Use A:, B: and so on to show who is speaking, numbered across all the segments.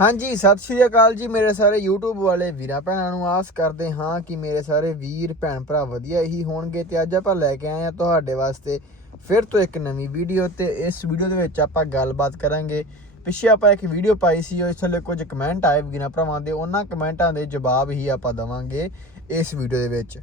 A: ਹਾਂਜੀ, ਸਤਿ ਸ਼੍ਰੀ ਅਕਾਲ ਜੀ ਮੇਰੇ ਸਾਰੇ YouTube ਵਾਲੇ ਵੀਰਾਂ ਭੈਣਾਂ ਨੂੰ। ਆਸ ਕਰਦੇ ਹਾਂ ਕਿ ਮੇਰੇ ਸਾਰੇ ਵੀਰ, ਭੈਣ ਭਰਾ ਵਧੀਆ ਹੀ ਹੋਣਗੇ ਤੇ ਅੱਜ ਆਪਾਂ ਲੈ ਕੇ ਆਏ ਹਾਂ ਤੁਹਾਡੇ ਵਾਸਤੇ ਫਿਰ ਤੋਂ ਇੱਕ ਨਵੀਂ ਵੀਡੀਓ ਤੇ ਇਸ ਵੀਡੀਓ ਦੇ ਵਿੱਚ ਆਪਾਂ ਗੱਲਬਾਤ ਕਰਾਂਗੇ। ਪਿੱਛੇ ਆਪਾਂ ਇੱਕ ਵੀਡੀਓ ਪਾਈ ਸੀ ਉਸ ਥੱਲੇ ਕੁਝ ਕਮੈਂਟ ਆਏ ਵੀਰਾਂ ਭਰਾਵਾਂ ਦੇ, ਉਹਨਾਂ ਕਮੈਂਟਾਂ ਦੇ ਜਵਾਬ ਹੀ ਆਪਾਂ ਦਵਾਂਗੇ ਇਸ ਵੀਡੀਓ ਦੇ ਵਿੱਚ।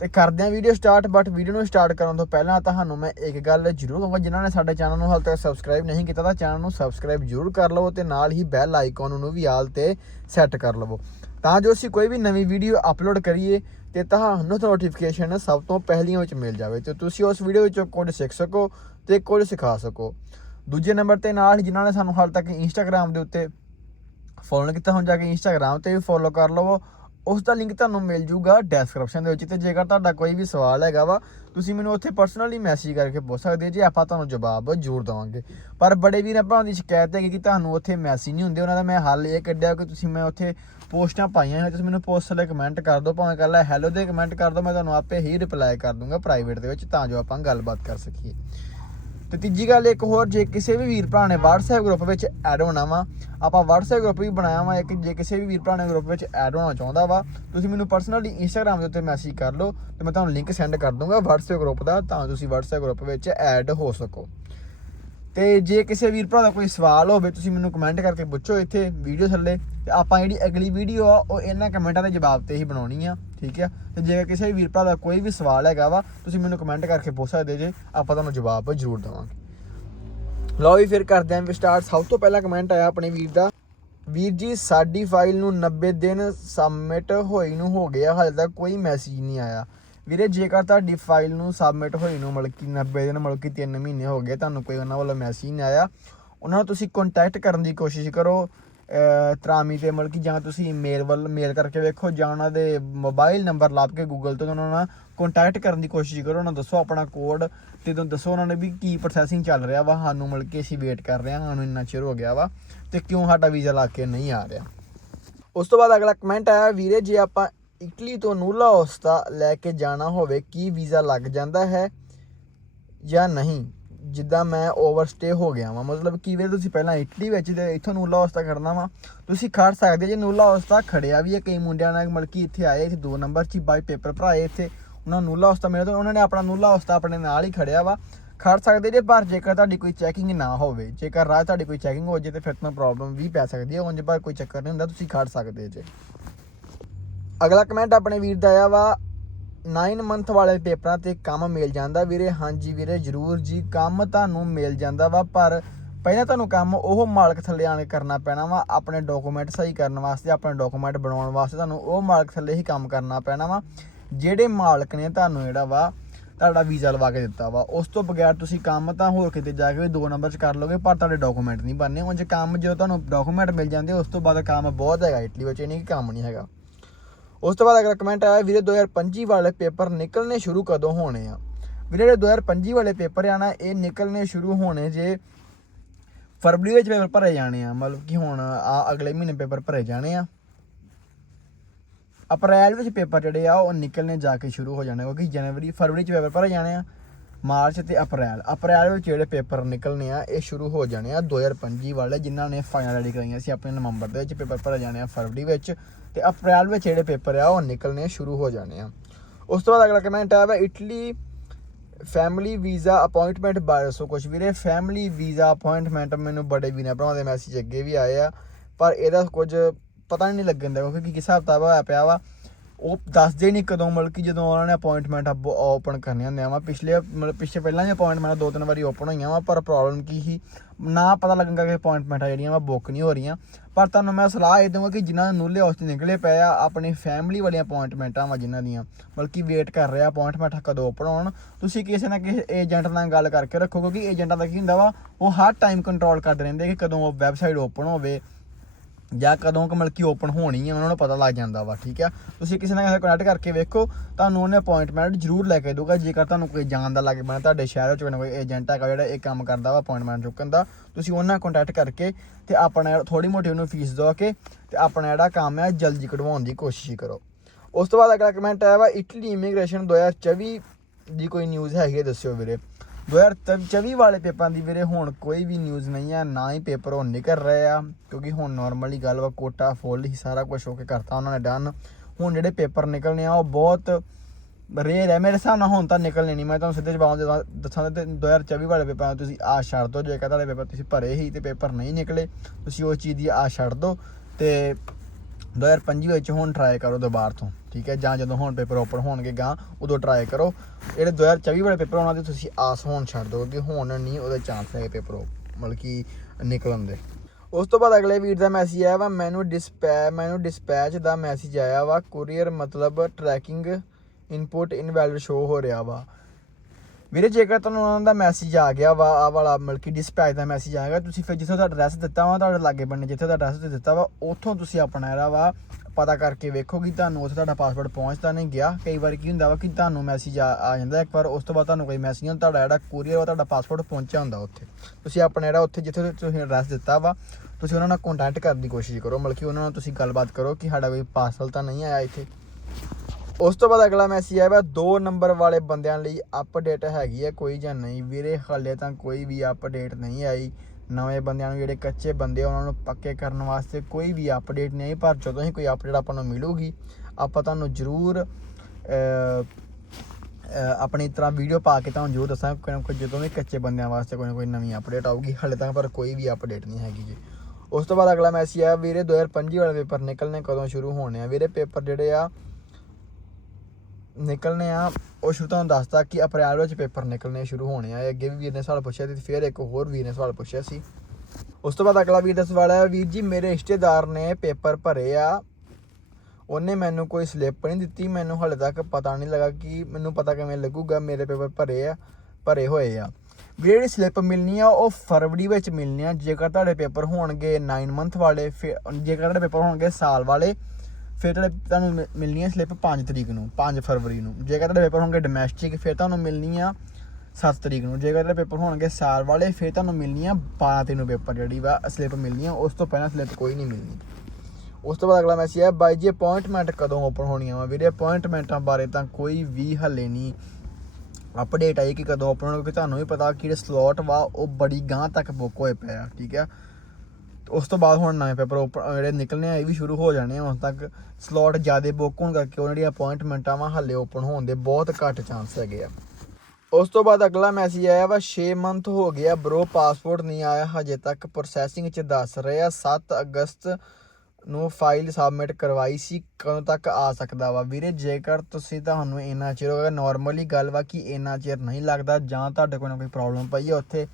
A: ਤੇ ਕਰਦੇ ਹਾਂ ਵੀਡੀਓ ਸਟਾਰਟ ਬਟ ਵੀਡੀਓ ਨੂੰ ਸਟਾਰਟ ਕਰਨ ਤੋਂ ਪਹਿਲਾਂ ਤੁਹਾਨੂੰ ਮੈਂ ਇੱਕ ਗੱਲ ਜ਼ਰੂਰ ਕਹਾਂਗਾ ਜਿਨ੍ਹਾਂ ਨੇ ਸਾਡੇ ਚੈਨਲ ਨੂੰ ਹਾਲ ਤੱਕ ਸਬਸਕ੍ਰਾਈਬ ਨਹੀਂ ਕੀਤਾ ਤਾਂ ਚੈਨਲ ਨੂੰ ਸਬਸਕ੍ਰਾਈਬ ਜ਼ਰੂਰ ਕਰ ਲਵੋ ਤੇ ਨਾਲ ਹੀ ਬੈਲ ਆਈਕਨ ਨੂੰ ਵੀ ਆਲ ਤੇ ਸੈੱਟ ਕਰ ਲਵੋ। ਤਾਂ ਜੋ ਅਸੀਂ ਕੋਈ ਵੀ ਨਵੀਂ ਵੀਡੀਓ ਅਪਲੋਡ ਕਰੀਏ ਤੇ ਤੁਹਾਨੂੰ ਨੋਟੀਫਿਕੇਸ਼ਨ ਸਭ ਤੋਂ ਪਹਿਲੀਆਂ ਵਿੱਚ ਮਿਲ ਜਾਵੇ, ਤੇ ਤੁਸੀਂ ਉਸ ਵੀਡੀਓ ਵਿੱਚੋਂ ਕੁਝ ਸਿੱਖ ਸਕੋ ਤੇ ਕੁਝ ਸਿਖਾ ਸਕੋ। ਦੂਜੇ ਨੰਬਰ ਤੇ ਨਾਲ ਹੀ ਜਿਨ੍ਹਾਂ ਨੇ ਸਾਨੂੰ ਹਾਲ ਤੱਕ ਇੰਸਟਾਗ੍ਰam ਦੇ ਉੱਤੇ ਫੋਲੋ ਕੀਤਾ, ਹੁਣ ਜਾ ਕੇ ਇੰਸਟਾਗ੍ਰam ਤੇ ਵੀ ਫੋਲੋ ਕਰ ਲਵੋ। ਉਸ ਦਾ ਲਿੰਕ ਤੁਹਾਨੂੰ ਮਿਲ ਜੂਗਾ ਡੈਸਕ੍ਰਿਪਸ਼ਨ ਦੇ ਵਿੱਚ ਤੇ ਜੇਕਰ ਤੁਹਾਡਾ ਕੋਈ ਵੀ ਸਵਾਲ ਹੈਗਾ ਵਾ, ਤੁਸੀਂ ਮੈਨੂੰ ਉੱਥੇ ਪਰਸਨਲੀ ਮੈਸੇਜ ਕਰਕੇ ਪੁੱਛ ਸਕਦੇ ਹੋ, ਜੀ ਆਪਾਂ ਤੁਹਾਨੂੰ ਜਵਾਬ ਜ਼ਰੂਰ ਦਵਾਂਗੇ। ਪਰ ਬੜੇ ਵੀਰਾਂ ਭਰਾਵਾਂ ਦੀ ਸ਼ਿਕਾਇਤ ਹੈ ਕਿ ਤੁਹਾਨੂੰ ਉੱਥੇ ਮੈਸੇਜ ਨਹੀਂ ਹੁੰਦੇ, ਉਹਨਾਂ ਦਾ ਮੈਂ ਹੱਲ ਇਹ ਕੱਢਿਆ ਕਿ ਤੁਸੀਂ ਮੈਂ ਉੱਥੇ ਪੋਸਟਾਂ ਪਾਈਆਂ ਹੋਈਆਂ, ਤੁਸੀਂ ਮੈਨੂੰ ਪੋਸਟ ਥੱਲੇ ਕਮੈਂਟ ਕਰ ਦਿਓ, ਭਾਵੇਂ ਕੱਲਾ ਹੈਲੋ ਦੇ ਕਮੈਂਟ ਕਰ ਦਿਓ, ਮੈਂ ਤੁਹਾਨੂੰ ਆਪੇ ਹੀ ਰਿਪਲਾਈ ਕਰ ਦੂੰਗਾ ਪ੍ਰਾਈਵੇਟ ਦੇ ਵਿੱਚ, ਤਾਂ ਜੋ ਆਪਾਂ ਗੱਲਬਾਤ ਕਰ ਸਕੀਏ। ਤੇ ਤੀਜੀ ਗੱਲ ਇੱਕ ਹੋਰ, ਜੇ ਕਿਸੇ ਵੀ ਵੀਰ ਭਰਾ ਨੇ WhatsApp ਗਰੁੱਪ ਵਿੱਚ ਐਡ ਹੋਣਾ ਵਾ, ਆਪਾਂ WhatsApp ਗਰੁੱਪ ਵੀ ਬਣਾਇਆ ਵਾ, ਇੱਕ ਜੇ ਕਿਸੇ ਵੀ ਵੀਰ ਭਰਾ ਨੇ ਗਰੁੱਪ ਵਿੱਚ ਐਡ ਹੋਣਾ ਚਾਹੁੰਦਾ ਵਾ, ਤੁਸੀਂ ਮੈਨੂੰ ਪਰਸਨਲੀ Instagram ਦੇ ਉੱਤੇ ਮੈਸੇਜ ਕਰ ਲਓ ਤੇ ਮੈਂ ਤੁਹਾਨੂੰ ਲਿੰਕ ਸੈਂਡ ਕਰ ਦੂੰਗਾ WhatsApp ਗਰੁੱਪ ਦਾ, ਤਾਂ ਤੁਸੀਂ WhatsApp ਗਰੁੱਪ ਵਿੱਚ ਐਡ ਹੋ ਸਕੋ। ਤੇ ਜੇ ਕਿਸੇ ਵੀਰ ਭਰਾ ਦਾ ਕੋਈ ਸਵਾਲ ਹੋਵੇ, ਤੁਸੀਂ ਮੈਨੂੰ ਕਮੈਂਟ ਕਰਕੇ ਪੁੱਛੋ ਇੱਥੇ ਵੀਡੀਓ ਥੱਲੇ। ਤੇ ਆਪਾਂ ਜਿਹੜੀ ਅਗਲੀ ਵੀਡੀਓ ਆ, ਉਹ ਇਹਨਾਂ ਕਮੈਂਟਾਂ ਦੇ ਜਵਾਬ ਤੇ ਹੀ ਬਣਾਉਣੀ ਆ, ਠੀਕ ਆ? ਤੇ ਜੇ ਕਿਸੇ ਵੀਰ ਭਰਾ ਦਾ ਕੋਈ ਵੀ ਸਵਾਲ ਹੈਗਾ ਵਾ, ਤੁਸੀਂ ਮੈਨੂੰ ਕਮੈਂਟ ਕਰਕੇ ਪੁੱਛ ਸਕਦੇ ਜੇ, ਆਪਾਂ ਤੁਹਾਨੂੰ ਜਵਾਬ ਜ਼ਰੂਰ ਦੇਵਾਂਗੇ। ਲਓ ਵੀ ਫਿਰ ਕਰਦੇ ਆਂ ਵੀ ਸਟਾਰਟ ਸਭ ਤੋਂ ਪਹਿਲਾ ਕਮੈਂਟ ਆਇਆ ਆਪਣੇ ਵੀਰ ਦਾ। ਵੀਰ ਜੀ, ਸਾਡੀ ਫਾਈਲ ਨੂੰ 90 ਦਿਨ ਸਬਮਿਟ ਹੋਈ ਨੂੰ ਹੋ ਗਿਆ, ਹਾਲੇ ਤੱਕ ਕੋਈ ਮੈਸੇਜ ਨਹੀਂ ਆਇਆ। ਵੀਰੇ, ਜੇਕਰ ਤੁਹਾਡੀ ਫਾਈਲ ਨੂੰ ਸਬਮਿਟ ਹੋਈ ਨੂੰ ਮਤਲਬ ਕਿ 90 ਦਿਨ, ਮਤਲਬ ਕਿ 3 ਮਹੀਨੇ ਹੋ ਗਏ, ਤੁਹਾਨੂੰ ਕੋਈ ਉਹਨਾਂ ਵੱਲੋਂ ਮੈਸੇਜ ਨਹੀਂ ਆਇਆ, ਉਹਨਾਂ ਨੂੰ ਤੁਸੀਂ ਕੰਟੈਕਟ ਕਰਨ ਦੀ ਕੋਸ਼ਿਸ਼ ਕਰੋ, ਅਹ ਤਰਾਮੀ ਤੇ ਮਤਲਬ ਕਿ ਜਾਂ ਤੁਸੀਂ ਮੇਲ ਵੱਲ ਮੇਲ ਕਰਕੇ ਵੇਖੋ, ਜਾਂ ਉਹਨਾਂ ਦੇ ਮੋਬਾਈਲ ਨੰਬਰ ਲੱਭ ਕੇ ਗੂਗਲ ਤੋਂ ਉਹਨਾਂ ਨਾਲ ਕੰਟੈਕਟ ਕਰਨ ਦੀ ਕੋਸ਼ਿਸ਼ ਕਰੋ, ਉਹਨਾਂ ਨੂੰ ਦੱਸੋ ਆਪਣਾ ਕੋਡ ਤੇ ਤੁਹਾਨੂੰ ਦੱਸੋ ਉਹਨਾਂ ਨੇ ਵੀ ਕੀ ਪ੍ਰੋਸੈਸਿੰਗ ਚੱਲ ਰਿਹਾ ਵਾ, ਸਾਨੂੰ ਮਤਲਬ ਕਿ ਅਸੀਂ ਵੇਟ ਕਰ ਰਹੇ ਹਾਂ, ਸਾਨੂੰ ਇੰਨਾ ਚਿਰ ਹੋ ਗਿਆ ਵਾ, ਤੇ ਕਿਉਂ ਸਾਡਾ ਵੀਜ਼ਾ ਲਾ ਕੇ ਨਹੀਂ ਆ ਰਿਹਾ। ਉਸ ਤੋਂ ਬਾਅਦ ਅਗਲਾ ਕਮੈਂਟ ਆਇਆ, ਵੀਰੇ, ਜੇ ਆਪਾਂ ਇਟਲੀ ਤੋਂ ਨੂਲਾ ਔਸਤਾ ਲੈ ਕੇ ਜਾਣਾ ਹੋਵੇ ਕੀ ਵੀਜ਼ਾ ਲੱਗ ਜਾਂਦਾ ਹੈ ਜਾਂ ਨਹੀਂ? ਜਿੱਦਾਂ ਮੈਂ ਓਵਰਸਟੇ ਹੋ ਗਿਆ ਵਾਂ। ਮਤਲਬ ਕਿ ਵੀਰੇ, ਤੁਸੀਂ ਪਹਿਲਾਂ ਇਟਲੀ ਵਿੱਚ ਤੇ ਇੱਥੋਂ ਨੂਲਾ ਹੋਸਤਾ ਖੜਨਾ ਵਾ। ਤੁਸੀਂ ਖੜ ਸਕਦੇ ਜੇ ਨੂਲਾ ਹੋਸਤਾ ਖੜਿਆ ਵੀ ਹੈ, ਕਈ ਮੁੰਡਿਆਂ ਨਾਲ ਮਤਲਬ ਕਿ ਇੱਥੇ ਆਏ, ਇੱਥੇ ਦੋ ਨੰਬਰ 'ਚ ਬਾਈ ਪੇਪਰ ਭਰਾਏ ਇੱਥੇ। ਉਹਨਾਂ ਨੂੰ ਨੂਲਾ ਹੋਸਤਾ ਮਿਲਿਆ ਤਾਂ ਉਹਨਾਂ ਨੇ ਆਪਣਾ ਨੂਲਾ ਹੋਸਤਾ ਆਪਣੇ ਨਾਲ ਹੀ ਖੜਿਆ ਵਾ। ਖੜ ਸਕਦੇ ਜੇ, ਪਰ ਜੇਕਰ ਤੁਹਾਡੀ ਕੋਈ ਚੈਕਿੰਗ ਨਾ ਹੋਵੇ, ਜੇਕਰ ਰਾਹ ਤੁਹਾਡੀ ਕੋਈ ਚੈਕਿੰਗ ਹੋ ਜੇ ਤੇ ਫਿਰ ਤਾਂ ਪ੍ਰੋਬਲਮ ਵੀ ਪੈ ਸਕਦੀ ਹੈ, ਉਂਝ ਪਰ ਕੋਈ ਚੱਕਰ ਨਹੀਂ ਹੁੰਦਾ, ਤੁਸੀਂ ਖੜ ਸਕਦੇ ਜੇ। ਅਗਲਾ ਕਮੈਂਟ ਆਪਣੇ ਵੀਰ ਦਾ ਆਇਆ ਵਾ 9 ਮੰਥ ਵਾਲੇ ਪੇਪਰਾਂ ਤੇ ਕੰਮ ਮਿਲ ਜਾਂਦਾ ਵੀਰੇ, ਹਾਂਜੀ ਵੀਰੇ, ਜਰੂਰ ਜੀ, ਕੰਮ ਤੁਹਾਨੂੰ ਮਿਲ ਜਾਂਦਾ ਵਾ, ਪਰ ਪਹਿਲਾਂ ਤੁਹਾਨੂੰ ਕੰਮ ਉਹ ਮਾਲਕ ਥੱਲੇ ਆਣ ਕੇ ਕਰਨਾ ਪੈਣਾ ਵਾ, ਆਪਣੇ ਡਾਕੂਮੈਂਟ ਸਹੀ ਕਰਨ ਵਾਸਤੇ, ਆਪਣੇ ਡਾਕੂਮੈਂਟ ਬਣਾਉਣ ਵਾਸਤੇ ਤੁਹਾਨੂੰ ਉਹ ਮਾਲਕ ਥੱਲੇ ਹੀ ਕੰਮ ਕਰਨਾ ਪੈਣਾ ਵਾ, ਜਿਹੜੇ ਮਾਲਕ ਨੇ ਤੁਹਾਨੂੰ ਜਿਹੜਾ ਵਾ, ਤੁਹਾਡਾ ਵੀਜ਼ਾ ਲਵਾ ਕੇ ਦਿੱਤਾ ਵਾ, ਉਸ ਤੋਂ ਬਗੈਰ ਤੁਸੀਂ ਕੰਮ ਤਾਂ ਹੋਰ ਕਿਤੇ ਜਾ ਕੇ ਵੀ ਦੋ ਨੰਬਰ 'ਚ ਕਰ ਲੋਗੇ ਪਰ ਤੁਹਾਡੇ ਡਾਕੂਮੈਂਟ ਨਹੀਂ ਬਣਨੇ, ਉਂਝ ਕੰਮ ਜਦੋਂ ਤੁਹਾਨੂੰ ਡਾਕੂਮੈਂਟ ਮਿਲ ਜਾਂਦੇ, ਉਸ ਤੋਂ ਬਾਅਦ ਕੰਮ ਬਹੁਤ ਹੈਗਾ, ਇਟਲੀ ਵਿੱਚ ਇਹ ਨਹੀਂ ਕਿ ਕੰਮ ਨਹੀਂ ਹੈਗਾ। ਉਸ ਤੋਂ ਬਾਅਦ ਅਗਲਾ ਕਮੈਂਟ ਆਇਆ, ਵੀਰੇ 2025 ਵਾਲੇ ਪੇਪਰ ਨਿਕਲਣੇ ਸ਼ੁਰੂ ਕਦੋਂ ਹੋਣੇ ਆ? ਵੀਰੇ ਜਿਹੜੇ 2025 ਵਾਲੇ ਪੇਪਰ ਆ ਨਾ, ਇਹ ਨਿਕਲਣੇ ਸ਼ੁਰੂ ਹੋਣੇ ਜੇ ਫਰਵਰੀ ਵਿੱਚ ਪੇਪਰ ਭਰੇ ਜਾਣੇ ਆ, ਮਤਲਬ ਕਿ ਹੁਣ ਆ ਅਗਲੇ ਮਹੀਨੇ ਪੇਪਰ ਭਰੇ ਜਾਣੇ ਆ। ਅਪ੍ਰੈਲ ਵਿੱਚ ਪੇਪਰ ਜਿਹੜੇ ਆ, ਉਹ ਨਿਕਲਣੇ ਜਾ ਕੇ ਸ਼ੁਰੂ ਹੋ ਜਾਣੇ, ਕਿਉਂਕਿ ਜਨਵਰੀ, ਫਰਵਰੀ ਚ ਪੇਪਰ ਭਰੇ ਜਾਣੇ ਆ। ਮਾਰਚ ਤੇ ਅਪ੍ਰੈਲ। ਅਪ੍ਰੈਲ ਵਿੱਚ ਜਿਹੜੇ ਪੇਪਰ ਨਿਕਲਣੇ ਆ, ਇਹ ਸ਼ੁਰੂ ਹੋ ਜਾਣੇ ਆ 2025 ਵਾਲੇ, ਜਿਨ੍ਹਾਂ ਨੇ ਫਾਈਨਲ ਰੈਡੀ ਕਰਾਈਆਂ ਸੀ ਆਪਣੇ ਨਵੰਬਰ ਦੇ ਵਿੱਚ, ਪੇਪਰ ਭਰੇ ਜਾਣੇ ਆ ਫਰਵਰੀ ਵਿੱਚ। ਤੇ ਅਪ੍ਰੈਲ ਵਿੱਚ ਜਿਹੜੇ ਪੇਪਰ ਆ, ਉਹ ਨਿਕਲਣੇ ਸ਼ੁਰੂ ਹੋ ਜਾਣੇ ਆ। ਉਸ ਤੋਂ ਬਾਅਦ ਅਗਲਾ ਕਮੈਂਟ ਆਇਆ ਵਾ ਇਟਲੀ ਫੈਮਿਲੀ ਵੀਜ਼ਾ ਅਪਾਇੰਟਮੈਂਟ ਬਾਰੇ ਸੋ ਕੁਝ ਵੀਰੇ। ਫੈਮਿਲੀ ਵੀਜ਼ਾ ਅਪਾਇੰਟਮੈਂਟ ਮੈਨੂੰ ਬੜੇ ਵੀਰਾਂ ਭਰਾਵਾਂ ਦੇ ਮੈਸੇਜ ਅੱਗੇ ਵੀ ਆਏ ਆ, ਪਰ ਇਹਦਾ ਕੁਝ ਪਤਾ ਨਹੀਂ ਲੱਗਣ ਦਾ ਕਿਉਂਕਿ ਕੀ ਹਿਸਾਬ ਕਿਤਾਬ ਹੋਇਆ ਪਿਆ ਵਾ ਉਹ ਦੱਸਦੇ ਨਹੀਂ ਕਦੋਂ, ਮਤਲਬ ਕਿ ਜਦੋਂ ਉਹਨਾਂ ਨੇ ਅਪਾਇੰਟਮੈਂਟ ਓਪਨ ਕਰਨੀਆਂ ਹੁੰਦੀਆਂ ਵਾ। ਪਿਛਲੇ, ਮਤਲਬ ਪਿਛਲੇ ਪਹਿਲਾਂ ਵੀ ਅਪਾਇੰਟਮੈਂਟ ਦੋ ਤਿੰਨ ਵਾਰੀ ਓਪਨ ਹੋਈਆਂ ਵਾ, ਪਰ ਪ੍ਰੋਬਲਮ ਕੀ ਸੀ? ਨਾ ਪਤਾ ਲੱਗੇਗਾ ਕਿ ਅਪਾਇੰਟਮੈਂਟਾਂ ਜਿਹੜੀਆਂ ਵਾ ਬੁੱਕ ਨਹੀਂ ਹੋ ਰਹੀਆਂ। ਪਰ ਤੁਹਾਨੂੰ ਮੈਂ ਸਲਾਹ ਇਹ ਦਊਂਗਾ ਕਿ ਜਿਨ੍ਹਾਂ ਦੇ ਨੂਲੇ ਉਸ ਨਿਕਲੇ ਪਏ ਆ, ਆਪਣੀ ਫੈਮਿਲੀ ਵਾਲੀਆਂ ਅਪਾਇੰਟਮੈਂਟਾਂ ਵਾ ਜਿਨ੍ਹਾਂ ਦੀਆਂ। ਬਲਕਿ ਵੇਟ ਕਰ ਰਿਹਾ ਅਪਾਇੰਟਮੈਂਟ ਕਦੋਂ ਓਪਨ ਹੋਣ। ਤੁਸੀਂ ਕਿਸੇ ਨਾ ਕਿਸੇ ਏਜੰਟ ਨਾਲ ਗੱਲ ਕਰਕੇ ਰੱਖੋ, ਕਿਉਂਕਿ ਏਜੰਟਾਂ ਦਾ ਕੀ ਹੁੰਦਾ ਵਾ, ਉਹ ਹਰ ਟਾਈਮ ਕੰਟਰੋਲ ਕਰਦੇ ਰਹਿੰਦੇ ਕਿ ਕਦੋਂ ਉਹ ਵੈਬਸਾਈਟ ਓਪਨ ਹੋਵੇ। ਜਾਂ ਕਦੋਂ ਕਿ ਮਤਲਬ ਕਿ ਓਪਨ ਹੋਣੀ ਹੈ ਉਹਨਾਂ ਨੂੰ ਪਤਾ ਲੱਗ ਜਾਂਦਾ ਵਾ, ਠੀਕ ਆ? ਤੁਸੀਂ ਕਿਸੇ ਨਾਲ ਕਨੈਕਟ ਕਰਕੇ ਵੇਖੋ, ਤੁਹਾਨੂੰ ਉਹਨੇ ਅਪਾਇੰਟਮੈਂਟ ਜ਼ਰੂਰ ਲੈ ਕੇ ਦੇਊਗਾ, ਜੇਕਰ ਤੁਹਾਨੂੰ ਕੋਈ ਜਾਣ ਦਾ ਲੱਗੇ ਬਣਾ ਤੁਹਾਡੇ ਸ਼ਹਿਰ ਵਿੱਚ, ਕੋਈ ਏਜੰਟ ਹੈਗਾ ਜਿਹੜਾ ਇਹ ਕੰਮ ਕਰਦਾ ਵਾ ਅਪਾਇੰਟਮੈਂਟ ਚੁੱਕਣ ਦਾ, ਤੁਸੀਂ ਉਹਨਾਂ ਨਾਲ ਕੰਟੈਕਟ ਕਰਕੇ ਤੇ ਆਪਣਾ ਥੋੜੀ ਮੋਟੀ ਉਹਨੂੰ ਫੀਸ ਦੋ ਕੇ ਤੇ ਆਪਣਾ ਜਿਹੜਾ ਕੰਮ ਹੈ ਜਲਦੀ ਕਢਵਾਉਣ ਦੀ ਕੋਸ਼ਿਸ਼ ਕਰੋ। ਉਸ ਤੋਂ ਬਾਅਦ ਅਗਲਾ ਕਮੈਂਟ ਆਇਆ ਵਾ ਇਟਲੀ ਇਮੀਗ੍ਰੇਸ਼ਨ 2024 ਦੀ ਕੋਈ ਨਿਊਜ਼ ਹੈਗੀ ਹੈ ਦੱਸਿਓ ਵੀਰੇ। 2024 ਵਾਲੇ ਪੇਪਰਾਂ ਦੀ ਵੀਰੇ ਹੁਣ ਕੋਈ ਵੀ ਨਿਊਜ਼ ਨਹੀਂ ਆ, ਨਾ ਹੀ ਪੇਪਰ ਉਹ ਨਿਕਲ ਰਹੇ ਆ, ਕਿਉਂਕਿ ਹੁਣ ਨਾਰਮਲੀ ਗੱਲ ਵਾ ਕੋਟਾ ਫੁੱਲ ਹੀ ਸਾਰਾ ਕੁਝ ਹੋ ਕੇ ਕਰਤਾ ਉਹਨਾਂ ਨੇ ਡਨ ਹੁਣ ਜਿਹੜੇ ਪੇਪਰ ਨਿਕਲਨੇ ਆ, ਉਹ ਬਹੁਤ ਰੇਅਰ ਹੈ ਮੇਰੇ ਹਿਸਾਬ ਨਾਲ ਹੁਣ ਤਾਂ ਨਿਕਲਣੇ ਨਹੀਂ। ਮੈਂ ਤੁਹਾਨੂੰ ਸਿੱਧੇ ਜਵਾਬ ਦੇ ਦਾਂ- ਦੱਸਾਂ ਤੇ 2024 ਵਾਲੇ ਪੇਪਰਾਂ ਤੁਸੀਂ ਆਸ ਛੱਡ ਦਿਓ। ਜੇ ਕਹਤਾ ਵਾਲੇ ਪੇਪਰ ਤੁਸੀਂ ਭਰੇ ਹੀ ਤੇ ਪੇਪਰ ਨਹੀਂ ਨਿਕਲੇ, ਤੁਸੀਂ ਉਸ ਚੀਜ਼ ਦੀ ਆਸ ਛੱਡ ਦਿਓ। ਤੇ 2025 ਵਿੱਚ ਹੁਣ ਟਰਾਈ ਕਰੋ ਦੁਬਾਰਾ ਤੋਂ, ਠੀਕ ਹੈ? ਜਾਂ ਜਦੋਂ ਹੁਣ ਪੇਪਰ ਓਪਨ ਹੋਣਗੇ ਗਾਂ ਉਦੋਂ ਟਰਾਈ ਕਰੋ। ਜਿਹੜੇ 2024 ਵਾਲੇ ਪੇਪਰ ਉਹਨਾਂ ਦੀ ਤੁਸੀਂ ਆਸ ਹੋਣ ਛੱਡ ਦਿਓ ਕਿ ਹੁਣ ਨਹੀਂ ਉਹਦੇ ਚਾਂਸ ਹੈਗੇ ਪੇਪਰ ਉਹ, ਮਤਲਬ ਕਿ ਨਿਕਲਣ ਦੇ। ਉਸ ਤੋਂ ਬਾਅਦ ਅਗਲੇ ਵੀਰ ਦਾ ਮੈਸੇਜ ਆਇਆ ਵਾ, ਮੈਨੂੰ ਡਿਸਪੈ ਮੈਨੂੰ ਡਿਸਪੈਚ ਦਾ ਮੈਸੇਜ ਆਇਆ ਵਾ। ਕੁਰੀਅਰ ਮਤਲਬ ਟਰੈਕਿੰਗ ਇਨਪੁਟ ਇਨਵੈਲਿਡ ਸ਼ੋ ਹੋ ਰਿਹਾ ਵਾ। ਵੀਰੇ, ਜੇਕਰ ਤੁਹਾਨੂੰ ਉਹਨਾਂ ਦਾ ਮੈਸੇਜ ਆ ਗਿਆ ਵਾ ਆ ਵਾਲਾ ਮਤਲਬ ਕਿ ਡਿਸਪੈਚ ਦਾ ਮੈਸੇਜ ਆ ਗਿਆ, ਤੁਸੀਂ ਫਿਰ ਜਿੱਥੋਂ ਤੁਹਾਡਾ ਐਡਰੈਸ ਦਿੱਤਾ ਵਾ, ਤੁਹਾਡੇ ਲਾਗੇ ਬੰਨੇ ਜਿੱਥੇ ਤੁਹਾਡਾ ਐਡਰੈਸ ਦਿੱਤਾ ਵਾ, ਉੱਥੋਂ ਤੁਸੀਂ ਆਪਣਾ ਜਿਹੜਾ ਵਾ, ਪਤਾ ਕਰਕੇ ਵੇਖੋ ਕਿ ਤੁਹਾਨੂੰ ਉੱਥੇ ਤੁਹਾਡਾ ਪਾਸਵਰਡ ਪਹੁੰਚਦਾ ਨਹੀਂ ਗਿਆ। ਕਈ ਵਾਰ ਕੀ ਹੁੰਦਾ ਵਾ ਕਿ ਤੁਹਾਨੂੰ ਮੈਸੇਜ ਆ ਆ ਜਾਂਦਾ ਇੱਕ ਵਾਰ, ਉਸ ਤੋਂ ਬਾਅਦ ਤੁਹਾਨੂੰ ਕੋਈ ਮੈਸੇਜ ਨਹੀਂ ਹੁੰਦਾ ਤੁਹਾਡਾ ਜਿਹੜਾ ਕੋਰੀਅਰ ਵਾ, ਤੁਹਾਡਾ ਪਾਸਵਰਡ ਪਹੁੰਚਿਆ ਹੁੰਦਾ ਉੱਥੇ। ਤੁਸੀਂ ਆਪਣਾ ਜਿਹੜਾ ਉੱਥੇ ਜਿੱਥੇ ਤੁਸੀਂ ਐਡਰੈਸ ਦਿੱਤਾ ਵਾ, ਤੁਸੀਂ ਉਹਨਾਂ ਨਾਲ ਕੰਟੈਕਟ ਕਰਨ ਦੀ ਕੋਸ਼ਿਸ਼ ਕਰੋ। ਮਤਲਬ ਕਿ ਉਹਨਾਂ ਨਾਲ ਤੁਸੀਂ ਗੱਲਬਾਤ ਕਰੋ ਕਿ ਸਾਡਾ ਕੋਈ ਪਾਰਸਲ ਤਾਂ ਨਹੀਂ ਆਇਆ ਇੱਥੇ। ਉਸ ਤੋਂ ਬਾਅਦ ਅਗਲਾ ਮੈਸੇਜ ਆਇਆ ਵਾ ਦੋ ਨੰਬਰ ਵਾਲੇ ਬੰਦਿਆਂ ਲਈ ਅਪਡੇਟ ਹੈਗੀ ਹੈ ਕੋਈ ਜਾਂ ਨਹੀਂ। ਵੀਰੇ ਹਾਲੇ ਤਾਂ ਕੋਈ ਵੀ ਅਪਡੇਟ ਨਹੀਂ ਆਈ। ਨਵੇਂ ਬੰਦਿਆਂ ਨੂੰ ਜਿਹੜੇ ਕੱਚੇ ਬੰਦੇ ਆ, ਉਹਨਾਂ ਨੂੰ ਪੱਕੇ ਕਰਨ ਵਾਸਤੇ ਕੋਈ ਵੀ ਅਪਡੇਟ ਨਹੀਂ ਆਈ ਪਰ ਜਦੋਂ ਹੀ ਕੋਈ ਅਪਡੇਟ ਆਪਾਂ ਨੂੰ ਮਿਲੂਗੀ ਆਪਾਂ ਤੁਹਾਨੂੰ ਜ਼ਰੂਰ ਆਪਣੀ ਤਰ੍ਹਾਂ ਵੀਡੀਓ ਪਾ ਕੇ ਤੁਹਾਨੂੰ ਜ਼ਰੂਰ ਦੱਸਾਂ ਕੋਈ ਜਦੋਂ ਵੀ ਕੱਚੇ ਬੰਦਿਆਂ ਵਾਸਤੇ ਕੋਈ ਨਾ ਕੋਈ ਨਵੀਂ ਅਪਡੇਟ ਆਊਗੀ ਹਾਲੇ ਤੱਕ ਪਰ ਕੋਈ ਵੀ ਅਪਡੇਟ ਨਹੀਂ ਹੈਗੀ ਜੀ। ਉਸ ਤੋਂ ਬਾਅਦ ਅਗਲਾ ਮੈਸੇਜ ਆਇਆ ਵੀਰੇ 2025 ਵਾਲੇ ਪੇਪਰ ਨਿਕਲਣੇ ਕਦੋਂ ਸ਼ੁਰੂ ਹੋਣੇ ਆ? ਵੀਰੇ ਪੇਪਰ ਜਿਹੜੇ ਆ ਨਿਕਲਨੇ ਆ। ਉਹ ਸ਼ੁਰੂ ਤੁਹਾਨੂੰ ਦੱਸਦਾ ਕਿ ਅਪ੍ਰੈਲ ਵਿੱਚ ਪੇਪਰ ਨਿਕਲਨੇ ਸ਼ੁਰੂ ਹੋਣੇ ਆ। ਅੱਗੇ ਵੀ ਵੀਰ ਨੇ ਸਵਾਲ ਪੁੱਛਿਆ ਤੇ ਫਿਰ ਇੱਕ ਹੋਰ ਵੀਰ ਨੇ ਸਵਾਲ ਪੁੱਛਿਆ ਸੀ। ਉਸ ਤੋਂ ਬਾਅਦ ਅਗਲਾ ਵੀਰ ਦਾ ਸਵਾਲ ਹੈ, ਵੀਰ ਜੀ, ਮੇਰੇ ਰਿਸ਼ਤੇਦਾਰ ਨੇ ਪੇਪਰ ਭਰੇ ਆ। ਉਹਨੇ ਮੈਨੂੰ ਕੋਈ ਸਲਿੱਪ ਨਹੀਂ ਦਿੱਤੀ। ਮੈਨੂੰ ਹਾਲੇ ਤੱਕ ਪਤਾ ਨਹੀਂ ਲੱਗਾ ਕਿ ਮੈਨੂੰ ਪਤਾ ਕਿਵੇਂ ਲੱਗੂਗਾ। ਮੇਰੇ ਪੇਪਰ ਭਰੇ ਆ, ਭਰੇ ਹੋਏ ਆ। ਵੀ ਜਿਹੜੀ ਸਲਿੱਪ ਮਿਲਣੀ ਆ, ਉਹ ਫਰਵਰੀ ਵਿੱਚ ਮਿਲਣੀ ਆ। ਜੇਕਰ ਤੁਹਾਡੇ ਪੇਪਰ ਹੋਣਗੇ 9 ਮੰਥ ਵਾਲੇ, ਫਿਰ ਜੇਕਰ ਤੁਹਾਡੇ ਪੇਪਰ ਹੋਣਗੇ ਸਾਲ ਵਾਲੇ ਫਿਰ ਤੁਹਾਡੇ ਤੁਹਾਨੂੰ ਮਿ- ਮਿਲਣੀ ਆ ਸਲਿੱਪ 5 ਤਰੀਕ ਨੂੰ 5 ਫਰਵਰੀ ਨੂੰ। ਜੇਕਰ ਤੁਹਾਡੇ ਪੇਪਰ ਹੋਣਗੇ ਡੋਮੈਸਟਿਕ ਫਿਰ ਤੁਹਾਨੂੰ ਮਿਲਣੀ ਆ 7 ਤਰੀਕ ਨੂੰ। ਜੇਕਰ ਤੁਹਾਡੇ ਪੇਪਰ ਹੋਣਗੇ ਸਾਲ ਵਾਲੇ, ਫਿਰ ਤੁਹਾਨੂੰ ਮਿਲਣੀ ਆ 12 ਤਰੀਕ ਨੂੰ ਪੇਪਰ ਜਿਹੜੀ ਵਾ ਸਲਿੱਪ ਮਿਲਣੀ ਆ। ਉਸ ਤੋਂ ਪਹਿਲਾਂ ਸਲਿੱਪ ਕੋਈ ਨਹੀਂ ਮਿਲਣੀ। ਉਸ ਤੋਂ ਬਾਅਦ ਅਗਲਾ ਮੈਸੇਜ ਹੈ ਬਾਈ ਜੀ ਅਪਾਇੰਟਮੈਂਟ ਕਦੋਂ ਓਪਨ ਹੋਣੀ ਵਾ? ਵੀਰੇ ਅਪਾਇੰਟਮੈਂਟਾਂ ਬਾਰੇ ਤਾਂ ਕੋਈ ਵੀ ਹੱਲੇ ਨਹੀਂ ਅਪਡੇਟ ਆਈ ਕਿ ਕਦੋਂ ਓਪਨ ਹੋਣਗੇ, ਕਿਉਂਕਿ ਤੁਹਾਨੂੰ ਵੀ ਪਤਾ ਕਿ ਸਲੋਟ ਵਾ, ਉਹ ਬੜੀ ਗਾਂ ਤੱਕ ਬੁੱਕ ਹੋਏ ਪਏ ਆ, ਠੀਕ ਆ? ਉਸ ਤੋਂ ਬਾਅਦ ਹੁਣ ਨਵੇਂ ਪੇਪਰ ਓਪਨ ਜਿਹੜੇ ਨਿਕਲਣੇ ਆ, ਇਹ ਵੀ ਸ਼ੁਰੂ ਹੋ ਜਾਣੇ ਆ ਹੁਣ ਤੱਕ। ਸਲੋਟ ਜ਼ਿਆਦਾ ਬੁੱਕ ਹੋਣ ਕਰਕੇ ਉਹ ਜਿਹੜੀਆਂ ਅਪਾਇੰਟਮੈਂਟਾਂ ਵਾ ਹਾਲੇ ਓਪਨ ਹੋਣ ਦੇ ਬਹੁਤ ਘੱਟ ਚਾਂਸ ਹੈਗੇ ਆ। ਉਸ ਤੋਂ ਬਾਅਦ ਅਗਲਾ ਮੈਸੇਜ ਆਇਆ ਵਾ 6 ਮੰਥ ਹੋ ਗਿਆ ਬ్రో ਪਾਸਪੋਰਟ ਨਹੀਂ ਆਇਆ ਹਜੇ ਤੱਕ। ਪ੍ਰੋਸੈਸਿੰਗ 'ਚ ਦੱਸ ਰਹੇ ਆ 7 ਅਗਸਤ ਨੂੰ ਫਾਈਲ ਸਬਮਿਟ ਕਰਵਾਈ ਸੀ, ਕਦੋਂ ਤੱਕ ਆ ਸਕਦਾ ਵਾ? ਵੀਰੇ, ਜੇਕਰ ਤੁਸੀਂ ਤੁਹਾਨੂੰ ਇੰਨਾ ਚਿਰ ਹੋ ਗਿਆ ਨਾਰਮਲੀ ਗੱਲ ਵਾ ਕਿ ਇੰਨਾ ਚਿਰ ਨਹੀਂ ਲੱਗਦਾ ਜਾਂ ਤੁਹਾਡੇ ਕੋਈ ਨਾ ਕੋਈ ਪ੍ਰੋਬਲਮ ਪਈ ਹੈ ਉੱਥੇ।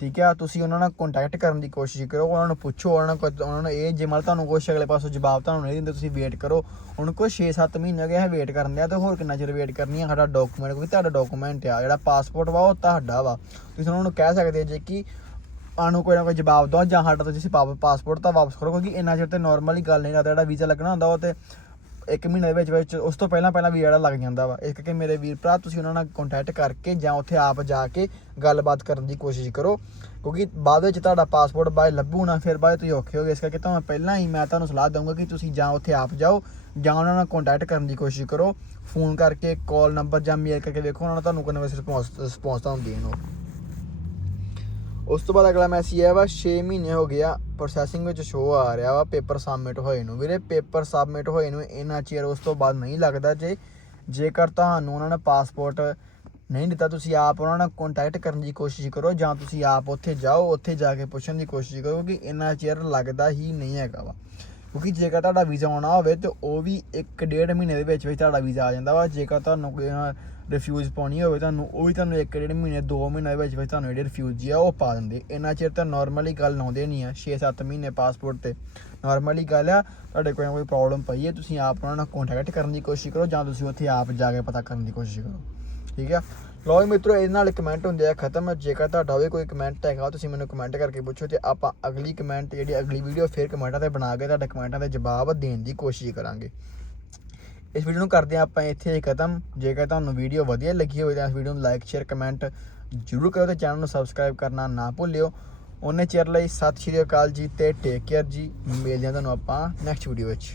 A: ਠੀਕ ਹੈ ਤੁਸੀਂ ਉਹਨਾਂ ਨਾਲ ਕੰਟੈਕਟ ਕਰਨ ਦੀ ਕੋਸ਼ਿਸ਼ ਕਰੋ, ਉਹਨਾਂ ਨੂੰ ਪੁੱਛੋ, ਉਹਨਾਂ ਨੂੰ ਉਹਨਾਂ ਨੂੰ ਇਹ ਜੇ ਮਤਲਬ ਤੁਹਾਨੂੰ ਕੁਛ ਅਗਲੇ ਪਾਸੋਂ ਜਵਾਬ ਤੁਹਾਨੂੰ ਨਹੀਂ ਦਿੰਦੇ, ਤੁਸੀਂ ਵੇਟ ਕਰੋ। ਹੁਣ ਕੋਈ 6-7 ਮਹੀਨੇ ਹੋ ਗਏ ਹੈ ਵੇਟ ਕਰਨ ਆ ਤੇ ਹੋਰ ਕਿੰਨਾ ਚਿਰ ਵੇਟ ਕਰਨੀ ਹੈ ਸਾਡਾ ਡਾਕੂਮੈਂਟ ਕਿਉਂਕਿ ਤੁਹਾਡਾ ਡਾਕੂਮੈਂਟ ਆ, ਜਿਹੜਾ ਪਾਸਪੋਰਟ ਵਾ, ਉਹ ਤੁਹਾਡਾ ਵਾ। ਤੁਸੀਂ ਉਹਨਾਂ ਨੂੰ ਕਹਿ ਸਕਦੇ ਜੇ ਕਿ ਆਨੂੰ ਕੋਈ ਨਾ ਕੋਈ ਜਵਾਬ ਦਿਓ ਜਾਂ ਸਾਡਾ ਤੁਸੀਂ ਪਾਸਪੋਰਟ ਤਾਂ ਵਾਪਸ ਕਰੋ, ਕਿਉਂਕਿ ਇੰਨਾ ਚਿਰ ਤੇ ਨਾਰਮਲੀ ਗੱਲ ਨਹੀਂ ਕਰਦਾ ਜਿਹੜਾ ਵੀਜ਼ਾ ਲੱਗਣਾ ਹੁੰਦਾ ਉਹ ਤੇ ਇੱਕ ਮਹੀਨੇ ਦੇ ਵਿੱਚ ਵਿੱਚ ਉਸ ਤੋਂ ਪਹਿਲਾਂ ਪਹਿਲਾਂ ਵੀ ਜਿਹੜਾ ਲੱਗ ਜਾਂਦਾ ਵਾ। ਇਸ ਕਰਕੇ ਮੇਰੇ ਵੀਰ ਭਰਾ, ਤੁਸੀਂ ਉਹਨਾਂ ਨਾਲ ਕੰਟੈਕਟ ਕਰਕੇ ਜਾਂ ਉੱਥੇ ਆਪ ਜਾ ਕੇ ਗੱਲਬਾਤ ਕਰਨ ਦੀ ਕੋਸ਼ਿਸ਼ ਕਰੋ। ਕਿਉਂਕਿ ਬਾਅਦ ਵਿੱਚ ਤੁਹਾਡਾ ਪਾਸਪੋਰਟ ਬਾਅਦ ਲੱਭੂ ਨਾ, ਫਿਰ ਬਾਅਦ ਤੁਸੀਂ ਔਖੇ ਹੋਗੇ ਇਸ ਕਰਕੇ ਤੁਹਾਨੂੰ ਪਹਿਲਾਂ ਹੀ ਮੈਂ ਤੁਹਾਨੂੰ ਸਲਾਹ ਦਊਂਗਾ ਕਿ ਤੁਸੀਂ ਜਾਂ ਉੱਥੇ ਆਪ ਜਾਓ ਜਾਂ ਉਹਨਾਂ ਨਾਲ ਕੰਟੈਕਟ ਕਰਨ ਦੀ ਕੋਸ਼ਿਸ਼ ਕਰੋ। ਫੋਨ ਕਰਕੇ ਕਾਲ ਨੰਬਰ ਜਾਂ ਮੇਲ ਕਰਕੇ ਵੇਖੋ, ਉਹਨਾਂ ਨੂੰ ਤੁਹਾਨੂੰ ਕੋਈ ਨਾ ਕੋਈ ਰਿਸਪੌਂਸ ਰਿਸਪੌਂਸ ਤਾਂ ਦੇਣ ਉਹ। ਉਸ ਤੋਂ ਬਾਅਦ ਅਗਲਾ ਮੈਸੇਜ ਹੈ ਵਾ 6 ਮਹੀਨੇ ਹੋ ਗਿਆ ਪ੍ਰੋਸੈਸਿੰਗ ਵਿੱਚ ਸ਼ੋ ਆ ਰਿਹਾ ਵਾ ਪੇਪਰ ਸਬਮਿਟ ਹੋਏ ਨੂੰ। ਵੀਰੇ ਪੇਪਰ ਸਬਮਿਟ ਹੋਏ ਨੂੰ ਇੰਨਾ ਚਿਰ ਉਸ ਤੋਂ ਬਾਅਦ ਨਹੀਂ ਲੱਗਦਾ ਜੇ, ਜੇਕਰ ਤੁਹਾਨੂੰ ਉਹਨਾਂ ਨੇ ਪਾਸਪੋਰਟ ਨਹੀਂ ਦਿੱਤਾ, ਤੁਸੀਂ ਆਪ ਉਹਨਾਂ ਨਾਲ ਕੰਟੈਕਟ ਕਰਨ ਦੀ ਕੋਸ਼ਿਸ਼ ਕਰੋ ਜਾਂ ਤੁਸੀਂ ਆਪ ਉੱਥੇ ਜਾਓ, ਉੱਥੇ ਜਾ ਕੇ ਪੁੱਛਣ ਦੀ ਕੋਸ਼ਿਸ਼ ਕਰੋ ਕਿ ਇੰਨਾ ਚਿਰ ਲੱਗਦਾ ਹੀ ਨਹੀਂ ਹੈਗਾ ਵਾ। ਕਿਉਂਕਿ ਜੇਕਰ ਤੁਹਾਡਾ ਵੀਜ਼ਾ ਆਉਣਾ ਹੋਵੇ ਤੇ ਉਹ ਵੀ 1.5 ਮਹੀਨੇ ਦੇ ਵਿੱਚ ਵਿੱਚ ਤੁਹਾਡਾ ਵੀਜ਼ਾ ਆ ਜਾਂਦਾ ਵਾ। ਜੇਕਰ ਤੁਹਾਨੂੰ ਕੋਈ ਰਿਫਿਊਜ਼ ਪਾਉਣੀ ਹੋਵੇ ਤੁਹਾਨੂੰ, ਉਹ ਵੀ ਤੁਹਾਨੂੰ 1.5 ਮਹੀਨੇ, ਦੋ ਮਹੀਨੇ ਵਿੱਚ ਵਿੱਚ ਤੁਹਾਨੂੰ ਜਿਹੜੀ ਰਿਫਿਊਜੀ ਆ, ਉਹ ਪਾ ਦਿੰਦੇ। ਇੰਨਾ ਚਿਰ ਤਾਂ ਨਾਰਮਲੀ ਗੱਲ ਲਾਉਂਦੇ ਨਹੀਂ ਆ 6-7 ਮਹੀਨੇ ਪਾਸਪੋਰਟ ਤੇ। ਨਾਰਮਲੀ ਗੱਲ ਆ, ਤੁਹਾਡੇ ਕੋਈ ਕੋਈ ਪ੍ਰੋਬਲਮ ਪਈ ਹੈ, ਤੁਸੀਂ ਆਪ ਉਹਨਾਂ ਨਾਲ ਕੰਟੈਕਟ ਕਰਨ ਦੀ ਕੋਸ਼ਿਸ਼ ਕਰੋ, ਜਾਂ ਤੁਸੀਂ ਉੱਥੇ ਆਪ ਜਾ ਕੇ ਪਤਾ ਕਰਨ ਦੀ ਕੋਸ਼ਿਸ਼ ਕਰੋ। ਠੀਕ ਆ? ਲੋ ਮਿੱਤਰੋ, ਇਹਦੇ ਨਾਲ ਕਮੈਂਟ ਹੁੰਦੇ ਆ ਖਤਮ। ਜੇਕਰ ਤੁਹਾਡਾ ਵੀ ਕੋਈ ਕਮੈਂਟ ਹੈਗਾ, ਤੁਸੀਂ ਮੈਨੂੰ ਕਮੈਂਟ ਕਰਕੇ ਪੁੱਛੋ, ਤੇ ਆਪਾਂ ਅਗਲੀ ਕਮੈਂਟ ਜਿਹੜੀ ਅਗਲੀ ਵੀਡੀਓ ਫੇਰ ਕਮੈਂਟਾਂ ਤੇ ਬਣਾ ਕੇ ਤੁਹਾਡੇ ਕਮੈਂਟਾਂ ਦੇ ਜਵਾਬ ਦੇਣ ਦੀ ਕੋਸ਼ਿਸ਼ ਕਰਾਂਗੇ। ਇਸ ਵੀਡੀਓ ਨੂੰ ਕਰਦੇ ਹਾਂ ਆਪਾਂ ਇੱਥੇ ਹੀ ਖਤਮ। ਜੇਕਰ ਤੁਹਾਨੂੰ ਵੀਡੀਓ ਵਧੀਆ ਲੱਗੀ ਹੋਵੇ ਤਾਂ ਇਸ ਵੀਡੀਓ ਨੂੰ ਲਾਈਕ ਸ਼ੇਅਰ ਕਮੈਂਟ ਜ਼ਰੂਰ ਕਰੋ ਤੇ ਚੈਨਲ ਨੂੰ ਸਬਸਕ੍ਰਾਈਬ ਕਰਨਾ ਨਾ ਭੁੱਲਿਓ। ਉਹਨੇ ਚਿਰ ਲਈ ਸਤਿ ਸ਼੍ਰੀ ਅਕਾਲ ਜੀ ਤੇ ਟੇਕ ਕੇਅਰ ਜੀ। ਮਿਲਦੇ ਹਾਂ ਤੁਹਾਨੂੰ ਆਪਾਂ ਨੈਕਸਟ ਵੀਡੀਓ ਵਿੱਚ।